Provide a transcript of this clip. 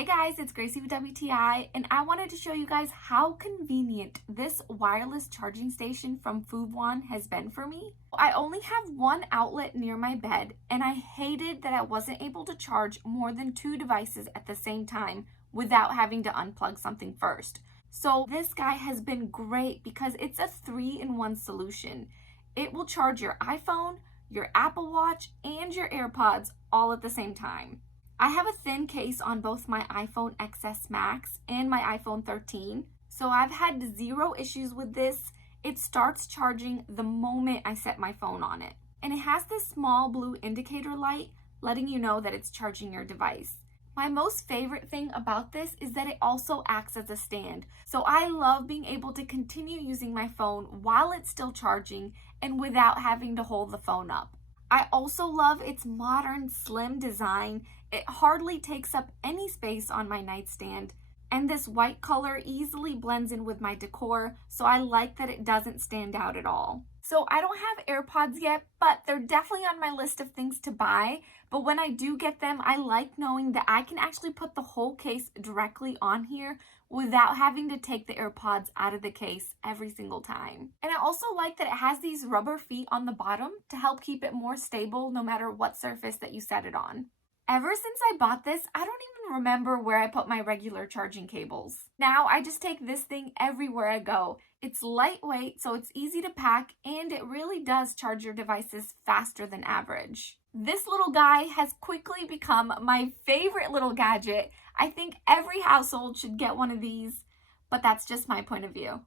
Hey guys, it's Gracie with WTI, and I wanted to show you guys how convenient this wireless charging station from Fuvuan has been for me. I only have one outlet near my bed, and I hated that I wasn't able to charge more than 2 devices at the same time without having to unplug something first. So this guy has been great because it's a 3-in-1 solution. It will charge your iPhone, your Apple Watch, and your AirPods all at the same time. I have a thin case on both my iPhone XS Max and my iPhone 13, so I've had 0 issues with this. It starts charging the moment I set my phone on it. And it has this small blue indicator light letting you know that it's charging your device. My most favorite thing about this is that it also acts as a stand. So I love being able to continue using my phone while it's still charging and without having to hold the phone up. I also love its modern, slim design. It hardly takes up any space on my nightstand, and this white color easily blends in with my decor, so I like that it doesn't stand out at all. So I don't have AirPods yet, but they're definitely on my list of things to buy. But when I do get them, I like knowing that I can actually put the whole case directly on here without having to take the AirPods out of the case every single time. And I also like that it has these rubber feet on the bottom to help keep it more stable no matter what surface that you set it on. Ever since I bought this, I don't even remember where I put my regular charging cables. Now I just take this thing everywhere I go. It's lightweight, so it's easy to pack, and it really does charge your devices faster than average. This little guy has quickly become my favorite little gadget. I think every household should get one of these, but that's just my point of view.